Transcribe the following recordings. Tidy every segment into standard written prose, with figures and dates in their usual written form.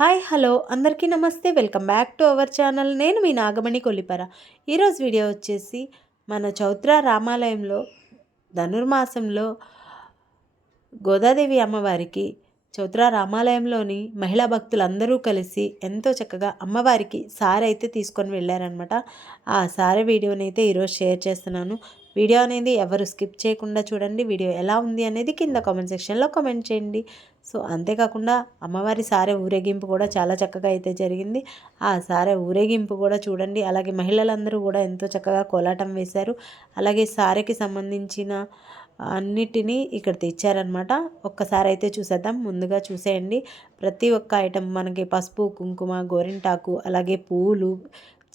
Hi hello అందరికీ నమస్తే. Welcome back to our channel. నేను మీ నాగమణి కొల్లిపర. ఈరోజు వీడియో వచ్చేసి మన చౌత్ర రామాలయంలో ధనుర్మాసంలో గోదాదేవి అమ్మవారికి చౌత్ర రామాలయంలోని మహిళా భక్తులందరూ కలిసి ఎంతో చక్కగా అమ్మవారికి సారె అయితే తీసుకొని వెళ్ళారనమాట. ఆ సారె వీడియోని అయితే ఈరోజు షేర్ చేస్తున్నాను. వీడియో అనేది ఎవరు స్కిప్ చేయకుండా చూడండి. వీడియో ఎలా ఉంది అనేది కింద కామెంట్ సెక్షన్లో కామెంట్ చేయండి. సో అంతేకాకుండా అమ్మవారి సారె ఊరేగింపు కూడా చాలా చక్కగా అయితే జరిగింది. ఆ సారె ఊరేగింపు కూడా చూడండి. అలాగే మహిళలందరూ కూడా ఎంతో చక్కగా కోలాటం వేశారు. అలాగే సారెకి సంబంధించిన అన్నిటినీ ఇక్కడ తెచ్చారనమాట. ఒక్కసారి అయితే చూసేద్దాం. ముందుగా చూసేయండి. ప్రతి ఒక్క ఐటెం మనకి పసుపు, కుంకుమ, గోరింటాకు, అలాగే పూలు,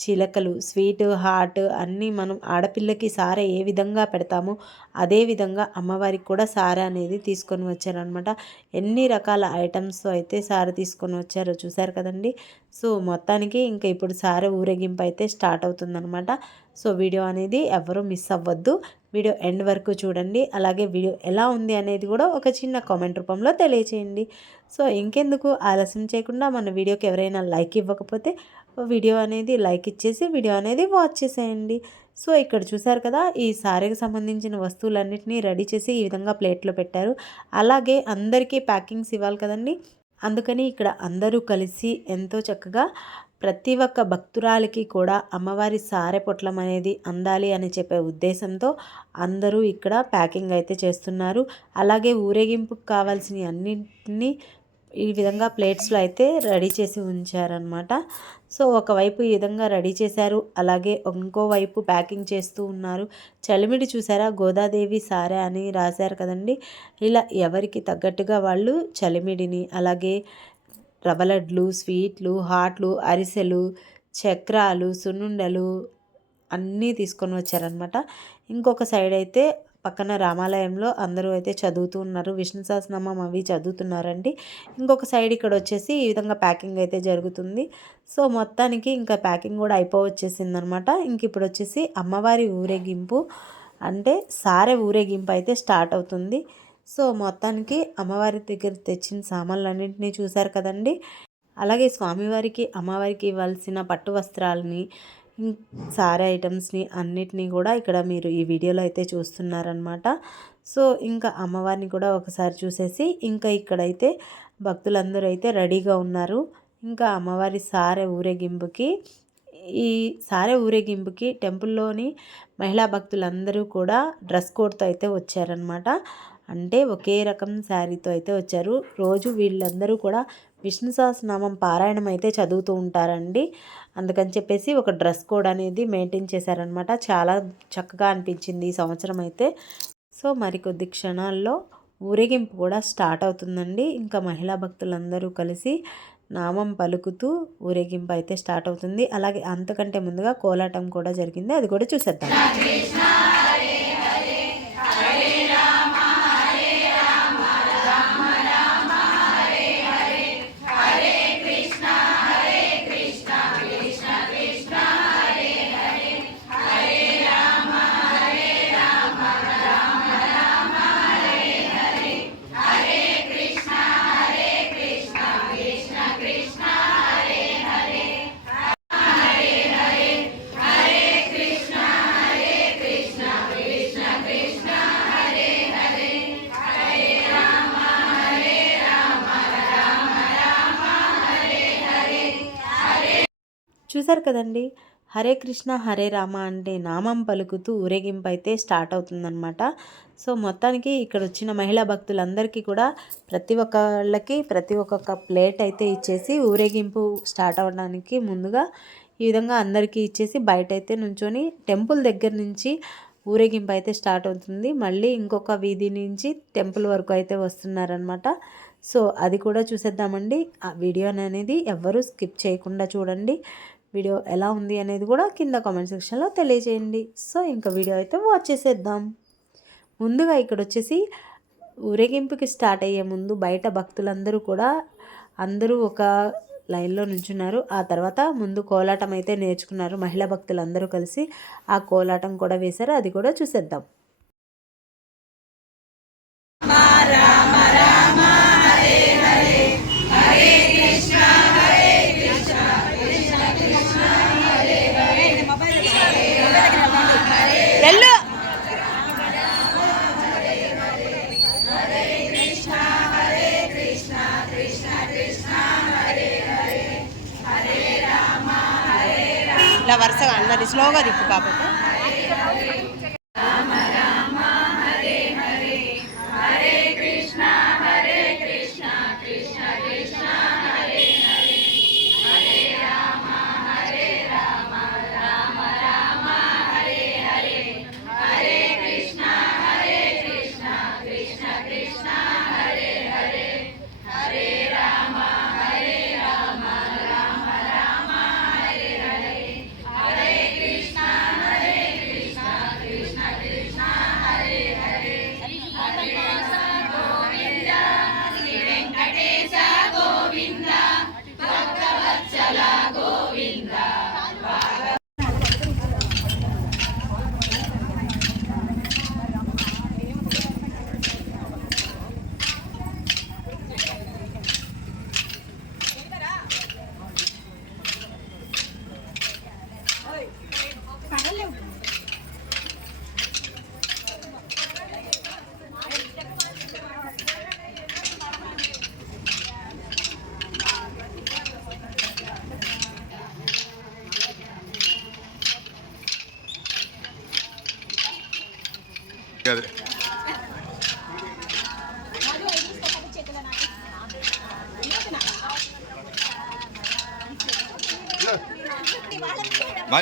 చిలకలు, స్వీట్, హాట్ అన్నీ మనం ఆడపిల్లకి సారె ఏ విధంగా పెడతామో అదే విధంగా అమ్మవారికి కూడా సారె అనేది తీసుకొని వచ్చారనమాట. ఎన్ని రకాల ఐటమ్స్తో అయితే సారె తీసుకొని వచ్చారో చూసారు కదండి. సో మొత్తానికి ఇంకా ఇప్పుడు సారె ఊరేగింపు అయితే స్టార్ట్ అవుతుందనమాట. సో వీడియో అనేది ఎవరు మిస్ అవ్వద్దు. వీడియో ఎండ్ వరకు చూడండి. అలాగే వీడియో ఎలా ఉంది అనేది కూడా ఒక చిన్న కామెంట్ రూపంలో తెలియచేయండి. సో ఇంకెందుకు ఆలస్యం చేయకుండా మన వీడియోకి ఎవరైనా లైక్ ఇవ్వకపోతే వీడియో అనేది లైక్ ఇచ్చేసి వీడియో అనేది వాచ్ చేసేయండి. సో ఇక్కడ చూసారు కదా, ఈ సారీకి సంబంధించిన వస్తువులన్నిటినీ రెడీ చేసి ఈ విధంగా ప్లేట్లో పెట్టారు. అలాగే అందరికీ ప్యాకింగ్స్ ఇవ్వాలి కదండి. అందుకని ఇక్కడ అందరూ కలిసి ఎంతో చక్కగా ప్రతి ఒక్క భక్తురాలికి కూడా అమ్మవారి సారె పొట్లం అనేది అందాలి అని చెప్పే ఉద్దేశంతో అందరూ ఇక్కడ ప్యాకింగ్ అయితే చేస్తున్నారు. అలాగే ఊరేగింపుకు కావాల్సిన అన్నింటినీ ఈ విధంగా ప్లేట్స్లో అయితే రెడీ చేసి ఉంచారనమాట. సో ఒకవైపు ఈ విధంగా రెడీ చేశారు. అలాగే ఇంకోవైపు ప్యాకింగ్ చేస్తూ ఉన్నారు. చలిమిడి చూసారా, గోదాదేవి సారె అని రాశారు కదండి. ఇలా ఎవరికి తగ్గట్టుగా వాళ్ళు చలిమిడిని, అలాగే రవ్వలడ్లు, స్వీట్లు, హాట్లు, అరిసెలు, చక్రాలు, సున్నుండలు అన్నీ తీసుకొని వచ్చారనమాట. ఇంకొక సైడ్ అయితే పక్కన రామాలయంలో అందరూ అయితే చదువుతూ ఉన్నారు. విష్ణు సహస్రనామం అవి చదువుతున్నారండి. ఇంకొక సైడ్ ఇక్కడ వచ్చేసి ఈ విధంగా ప్యాకింగ్ అయితే జరుగుతుంది. సో మొత్తానికి ఇంకా ప్యాకింగ్ కూడా అయిపోవచ్చేసింది అనమాట. ఇంక ఇప్పుడు వచ్చేసి అమ్మవారి ఊరేగింపు అంటే సారె ఊరేగింపు అయితే స్టార్ట్ అవుతుంది. సో మొత్తానికి అమ్మవారి దగ్గర తెచ్చిన సామాన్లన్నింటినీ చూశారు కదండి. అలాగే స్వామివారికి అమ్మవారికి ఇవ్వాల్సిన పట్టు వస్త్రాలని, సారీ ఐటమ్స్ని అన్నిటినీ కూడా ఇక్కడ మీరు ఈ వీడియోలో అయితే చూస్తున్నారనమాట. సో ఇంకా అమ్మవారిని కూడా ఒకసారి చూసేసి ఇంకా ఇక్కడైతే భక్తులందరూ అయితే రెడీగా ఉన్నారు. ఇంకా అమ్మవారి సారె ఊరేగింపుకి ఈ సారె ఊరేగింపుకి టెంపుల్లోని మహిళా భక్తులందరూ కూడా డ్రెస్ కోడ్తో అయితే వచ్చారనమాట. అంటే ఒకే రకం శారీతో అయితే వచ్చారు. రోజు వీళ్ళందరూ కూడా విష్ణు సహస్రనామం పారాయణం అయితే చదువుతూ ఉంటారండి. అందుకని చెప్పేసి ఒక డ్రెస్ కోడ్ అనేది మెయింటైన్ చేశారనమాట. చాలా చక్కగా అనిపించింది ఈ సంవత్సరం అయితే. సో మరికొద్ది క్షణాల్లో ఊరేగింపు కూడా స్టార్ట్ అవుతుందండి. ఇంకా మహిళా భక్తులందరూ కలిసి నామం పలుకుతూ ఊరేగింపు అయితే స్టార్ట్ అవుతుంది. అలాగే అంతకంటే ముందుగా కోలాటం కూడా జరిగింది. అది కూడా చూసేద్దాం. చూసారు కదండి, హరే కృష్ణ హరే రామ అంటే నామం పలుకుతూ ఊరేగింపు అయితే స్టార్ట్ అవుతుందన్నమాట. సో మొత్తానికి ఇక్కడ వచ్చిన మహిళా భక్తులందరికీ కూడా ప్రతి ఒక్కొక్క ప్లేట్ అయితే ఇచ్చేసి ఊరేగింపు స్టార్ట్ అవ్వడానికి ముందుగా ఈ విధంగా అందరికీ ఇచ్చేసి బయట అయితే నుంచొని టెంపుల్ దగ్గర నుంచి ఊరేగింపు అయితే స్టార్ట్ అవుతుంది. మళ్ళీ ఇంకొక వీధి నుంచి టెంపుల్ వరకు అయితే వస్తున్నారనమాట. సో అది కూడా చూసేద్దామండి. ఆ వీడియో అనేది ఎవ్వరూ స్కిప్ చేయకుండా చూడండి. వీడియో ఎలా ఉంది అనేది కూడా కింద కామెంట్ సెక్షన్లో తెలియజేయండి. సో ఇంకా వీడియో అయితే వాచ్ చేసేద్దాం. ముందుగా ఇక్కడ వచ్చేసి ఊరేగింపుకి స్టార్ట్ అయ్యే ముందు బయట భక్తులందరూ కూడా అందరూ ఒక లైన్లో నుంచున్నారు. ఆ తర్వాత ముందు కోలాటం అయితే నేర్చుకున్నారు. మహిళా భక్తులందరూ కలిసి ఆ కోలాటం కూడా వేశారు. అది కూడా చూసేద్దాం. రామ రామ హరే హరే హరే కృష్ణ ఇలా వరుసగా అందరినీ స్లోగా తిప్పు కాబట్టి.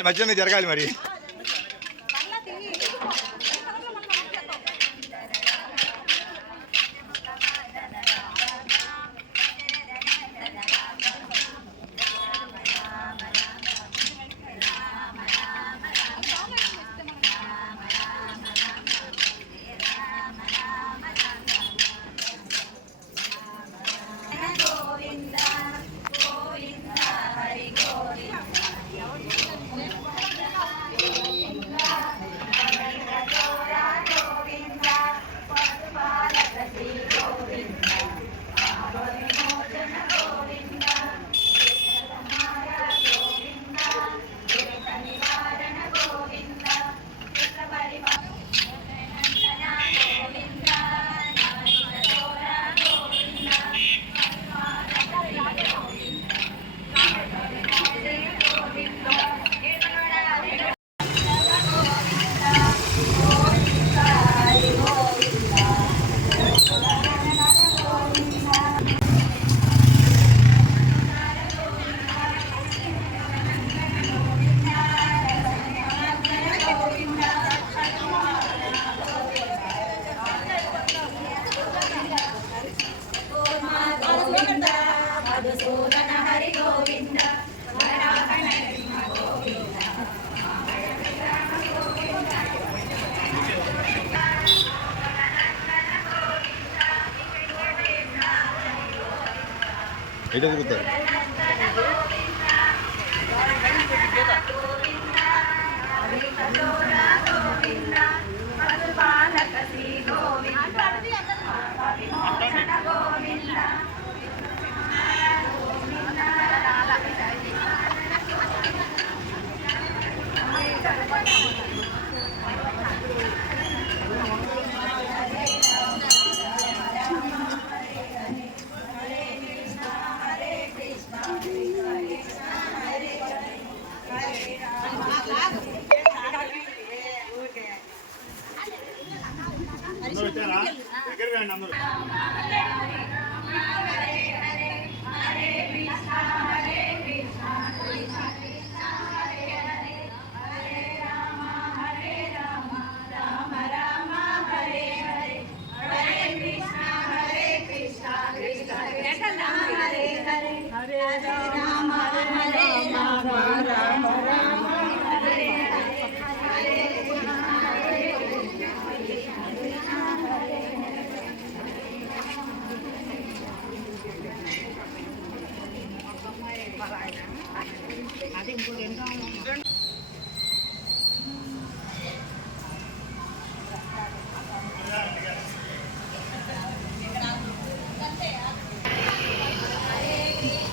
మధ్యలో జరగాలి మరి. ఎటు తిరుగుతారు?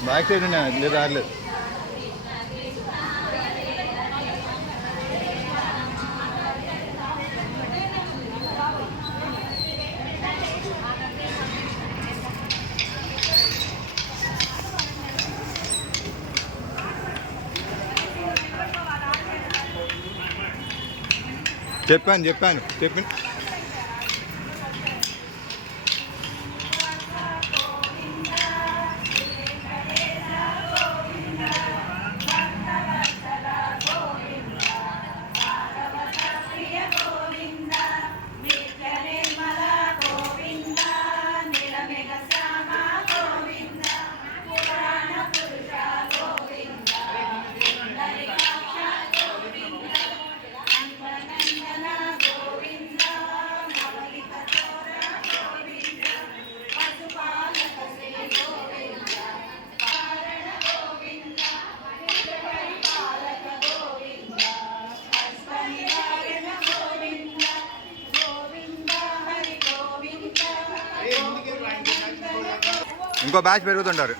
బ్యాక్ సైడ్ ఉన్నాయి రాలేదు. చెప్పి ఇంకో బ్యాచ్ పెరుగుతుంటారు.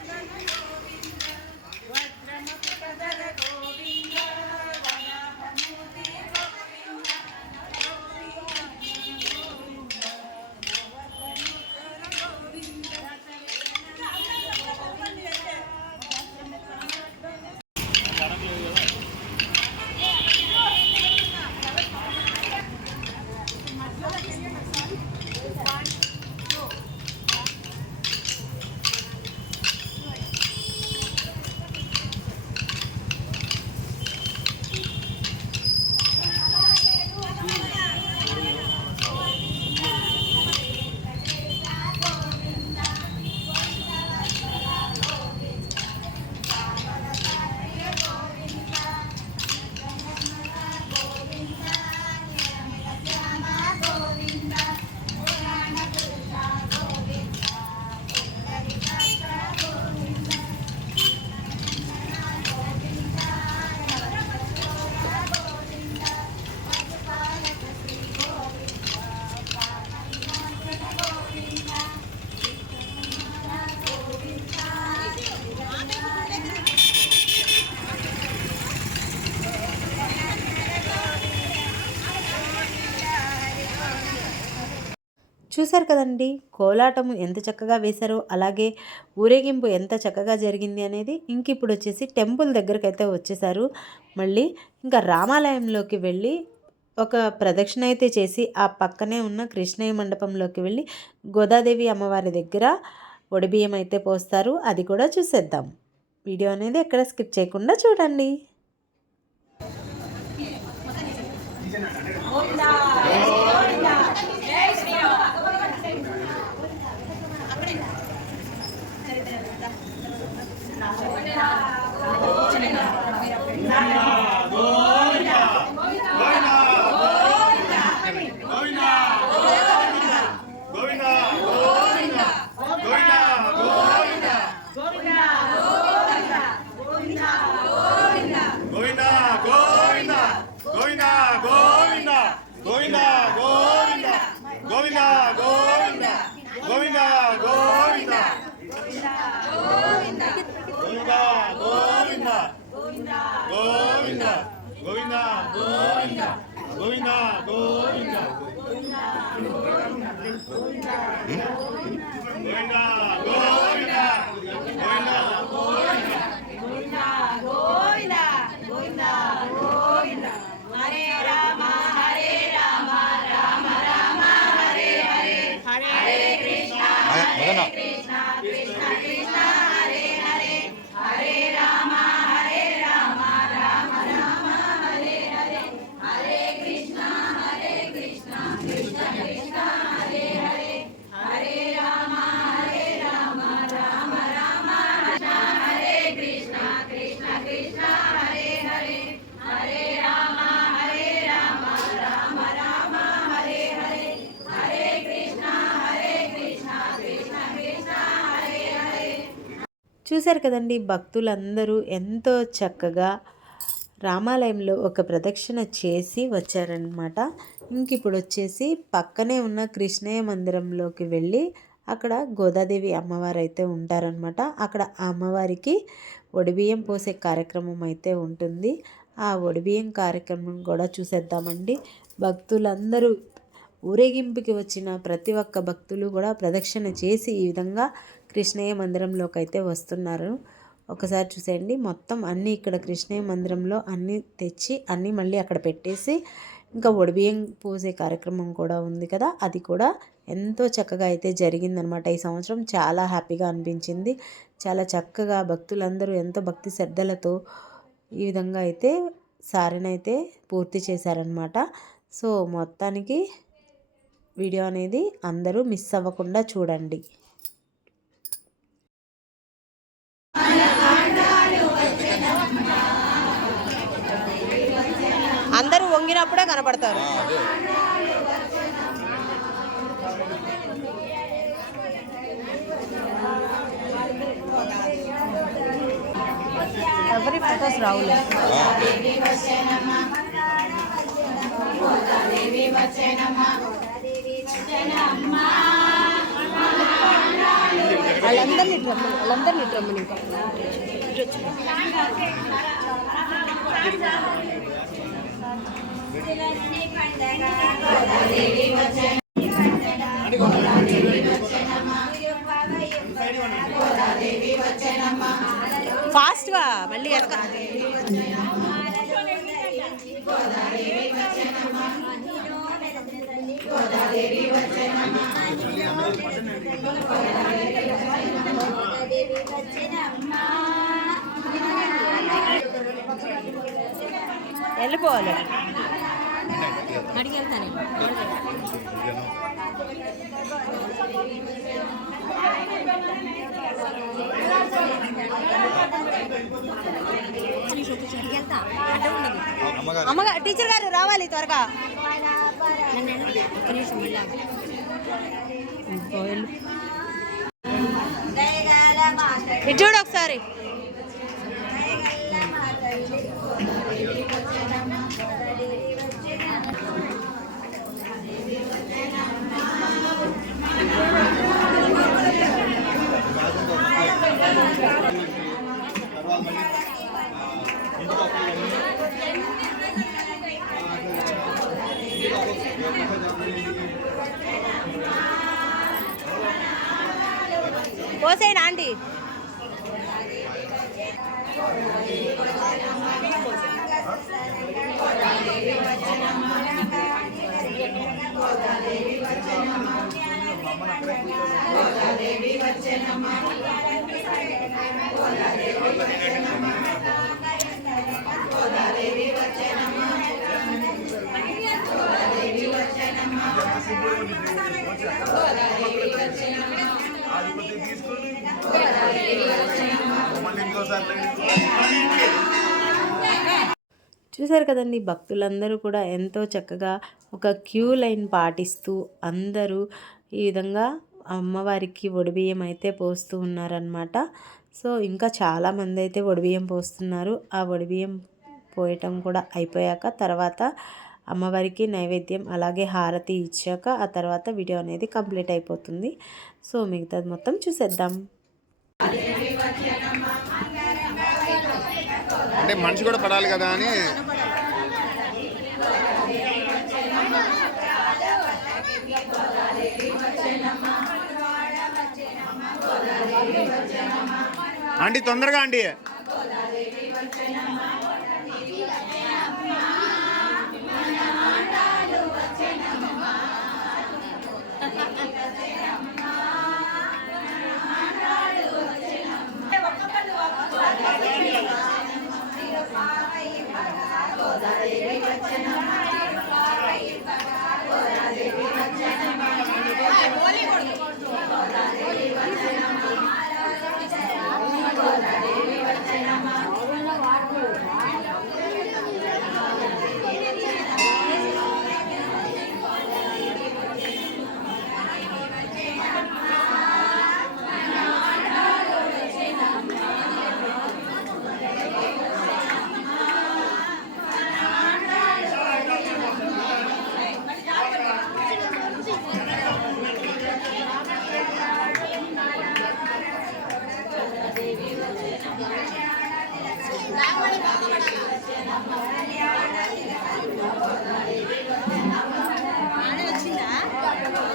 చూశారు కదండి, కోలాటము ఎంత చక్కగా వేశారో, అలాగే ఊరేగింపు ఎంత చక్కగా జరిగింది అనేది. ఇంక ఇప్పుడు వచ్చేసి టెంపుల్ దగ్గరికి అయితే వచ్చేసారు. మళ్ళీ ఇంకా రామాలయంలోకి వెళ్ళి ఒక ప్రదక్షిణ అయితే చేసి ఆ పక్కనే ఉన్న కృష్ణయ్య మండపంలోకి వెళ్ళి గోదాదేవి అమ్మవారి దగ్గర ఒడిబియ్యం అయితే పోస్తారు. అది కూడా చూసేద్దాం. వీడియో అనేది ఎక్కడ స్కిప్ చేయకుండా చూడండి. చూశారు కదండి, భక్తులందరూ ఎంతో చక్కగా రామాలయంలో ఒక ప్రదక్షిణ చేసి వచ్చారనమాట. ఇంక ఇప్పుడు వచ్చేసి పక్కనే ఉన్న కృష్ణయ్య మందిరంలోకి వెళ్ళి అక్కడ గోదాదేవి అమ్మవారు అయితే ఉంటారనమాట. అక్కడ ఆ అమ్మవారికి ఒడిబియ్యం పోసే కార్యక్రమం అయితే ఉంటుంది. ఆ ఒడిబియ్యం కార్యక్రమం కూడా చూసేద్దామండి. భక్తులందరూ ఊరేగింపుకి వచ్చిన ప్రతి ఒక్క భక్తులు కూడా ప్రదక్షిణ చేసి ఈ విధంగా కృష్ణయ్య మందిరంలోకి అయితే వస్తున్నారు. ఒకసారి చూసేయండి, మొత్తం అన్నీ ఇక్కడ కృష్ణయ్య మందిరంలో అన్నీ తెచ్చి అన్నీ మళ్ళీ అక్కడ పెట్టేసి ఇంకా ఒడిబియ్యం పోసే కార్యక్రమం కూడా ఉంది కదా, అది కూడా ఎంతో చక్కగా అయితే జరిగిందనమాట. ఈ సంవత్సరం చాలా హ్యాపీగా అనిపించింది. చాలా చక్కగా భక్తులందరూ ఎంతో భక్తి శ్రద్ధలతో ఈ విధంగా అయితే సారెనైతే పూర్తి చేశారనమాట. సో మొత్తానికి వీడియో అనేది అందరూ మిస్ అవ్వకుండా చూడండి. అందరూ వంగినప్పుడే కనపడతారు. ఎవరి ఫొటోస్ రావులే. వాళ్ళందరినీ డ్రమ్ము ఇంకా ఫాస్ట్గా మళ్ళీ వెనక. వెళ్ళిపోవాలి. అడిగెళ్తాను. అమ్మగా టీచర్ గారు రావాలి త్వరగా. ఇటు చూడు ఒకసారి. పోసేనా ఆంటీ? చూసారు కదండి, భక్తులందరూ కూడా ఎంతో చక్కగా ఒక క్యూ లైన్ పాటిస్తూ అందరూ ఈ విధంగా అమ్మవారికి ఒడిబియ్యం అయితే పోస్తూ ఉన్నారనమాట. సో ఇంకా చాలామంది అయితే ఒడిబియ్యం పోస్తున్నారు. ఆ ఒడిబియ్యం పోయటం కూడా అయిపోయాక తర్వాత అమ్మవారికి నైవేద్యం అలాగే హారతి ఇచ్చాక ఆ తర్వాత వీడియో అనేది కంప్లీట్ అయిపోతుంది. సో మిగతాది మొత్తం చూసేద్దాం. అంటే మనిషి కూడా పడాలి కదా అని ఆంటీ తొందరగా ఆంటీ.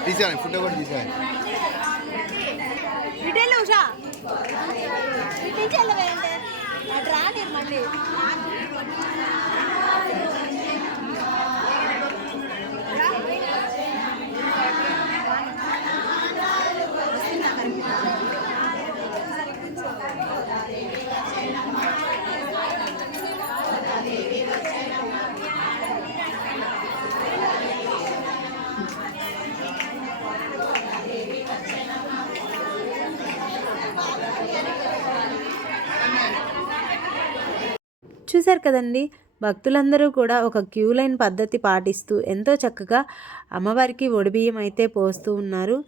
తీసాను ఫుడ్ కూడా తీసాను. ఇటెళ్ళు ఉషా ఇటు వెళ్ళవేంటే అటు రాని మళ్ళీ చూశారు కదండి, భక్తులందరూ కూడా ఒక క్యూ లైన్ పద్ధతి పాటిస్తూ ఎంతో చక్కగా అమ్మవారికి ఒడిబియ్యం అయితే పోస్తూ ఉన్నారు.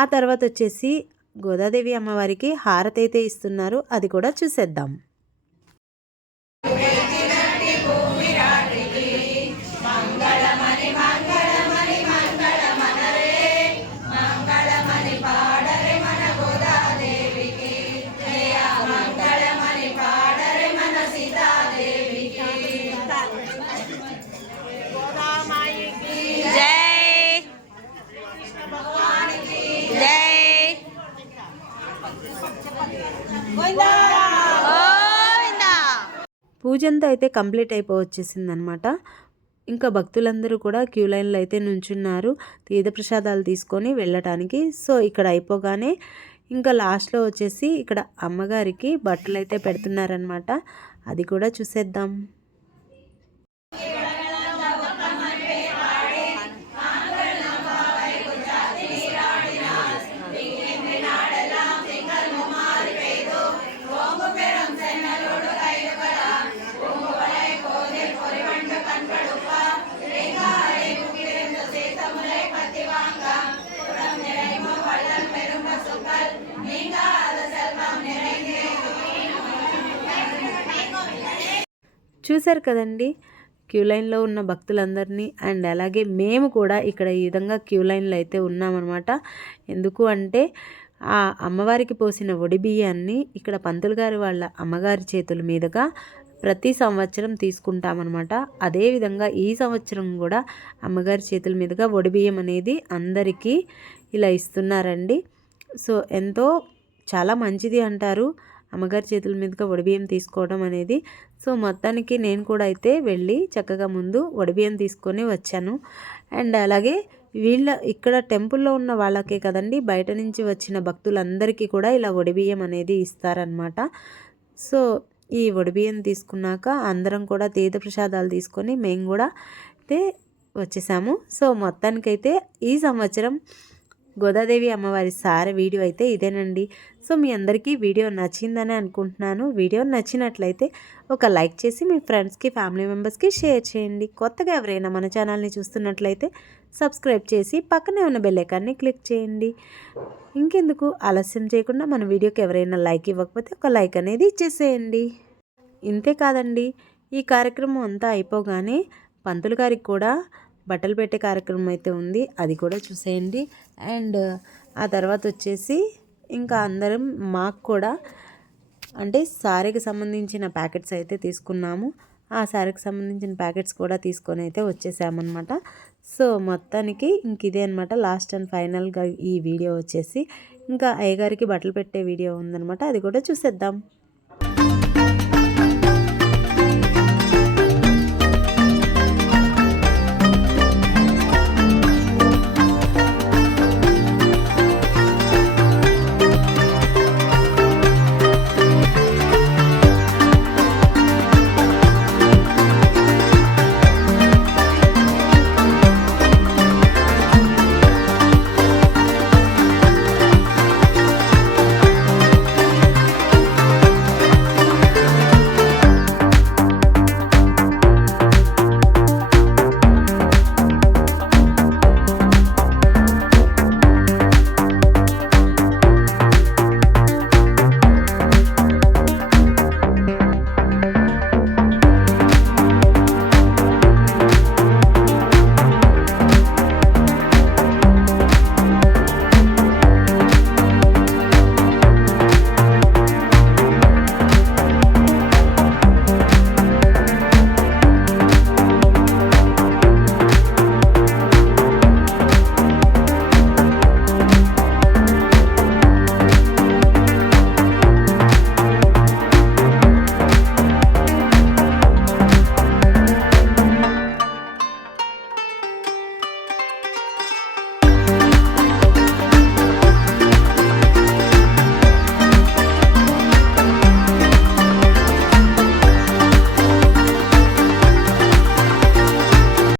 ఆ తర్వాత వచ్చేసి గోదాదేవి అమ్మవారికి హారతి అయితే ఇస్తున్నారు. అది కూడా చూసేద్దాం. పూజ అంతా అయితే కంప్లీట్ అయిపోవచ్చేసిందనమాట. ఇంకా భక్తులందరూ కూడా క్యూ లైన్లో అయితే నుంచున్నారు తీర్థప్రసాదాలు తీసుకొని వెళ్ళటానికి. సో ఇక్కడ అయిపోగానే ఇంకా లాస్ట్లో వచ్చేసి ఇక్కడ అమ్మగారికి బట్టలు అయితే పెడుతున్నారనమాట. అది కూడా చూసేద్దాం. చూశారు కదండి క్యూ లైన్లో ఉన్న భక్తులందరినీ. అండ్ అలాగే మేము కూడా ఇక్కడ ఈ విధంగా క్యూ లైన్లో అయితే ఉన్నామన్నమాట. ఎందుకు అంటే ఆ అమ్మవారికి పోసిన ఒడిబియ్యాన్ని ఇక్కడ పంతులు గారి వాళ్ళ అమ్మగారి చేతుల మీదుగా ప్రతి సంవత్సరం తీసుకుంటామన్నమాట. అదేవిధంగా ఈ సంవత్సరం కూడా అమ్మగారి చేతుల మీదుగా ఒడిబియ్యం అనేది అందరికీ ఇలా ఇస్తున్నారండి. సో ఎంతో చాలా మంచిది అంటారు అమ్మగారి చేతుల మీదుగా ఒడిబియ్యం తీసుకోవడం అనేది. సో మొత్తానికి నేను కూడా అయితే వెళ్ళి చక్కగా ముందు ఒడిబియ్యం తీసుకొని వచ్చాను. అండ్ అలాగే ఇక్కడ టెంపుల్లో ఉన్న వాళ్ళకే కదండి, బయట నుంచి వచ్చిన భక్తులందరికీ కూడా ఇలా ఒడిబియ్యం అనేది ఇస్తారనమాట. సో ఈ ఒడిబియ్యం తీసుకున్నాక అందరం కూడా తీర్థప్రసాదాలు తీసుకొని మేము కూడా అయితే వచ్చేసాము. సో మొత్తానికైతే ఈ సంవత్సరం గోదాదేవి అమ్మవారి సారె వీడియో అయితే ఇదేనండి. సో మీ అందరికీ వీడియో నచ్చిందని అనుకుంటున్నాను. వీడియో నచ్చినట్లయితే ఒక లైక్ చేసి మీ ఫ్రెండ్స్కి ఫ్యామిలీ మెంబర్స్కి షేర్ చేయండి. కొత్తగా ఎవరైనా మన ఛానల్ని చూస్తున్నట్లయితే సబ్స్క్రైబ్ చేసి పక్కనే ఉన్న బెల్ ఐకాన్ని క్లిక్ చేయండి. ఇంకెందుకు ఆలస్యం చేయకుండా మన వీడియోకి ఎవరైనా లైక్ ఇవ్వకపోతే ఒక లైక్ అనేది ఇచ్చేసేయండి. ఇంతే కాదండి, ఈ కార్యక్రమం అంతా అయిపోగానే పంతులు గారికి కూడా బట్టలు పెట్టే కార్యక్రమం అయితే ఉంది. అది కూడా చూసేయండి. అండ్ ఆ తర్వాత వచ్చేసి ఇంకా అందరం మాకు కూడా అంటే సారీకి సంబంధించిన ప్యాకెట్స్ అయితే తీసుకున్నాము. ఆ సారీకి సంబంధించిన ప్యాకెట్స్ కూడా తీసుకొని అయితే వచ్చేసామన్నమాట. సో మొత్తానికి ఇంక ఇదే అనమాట లాస్ట్ అండ్ ఫైనల్గా ఈ వీడియో వచ్చేసి. ఇంకా అయ్యగారికి బట్టలు పెట్టే వీడియో ఉందన్నమాట. అది కూడా చూసేద్దాం.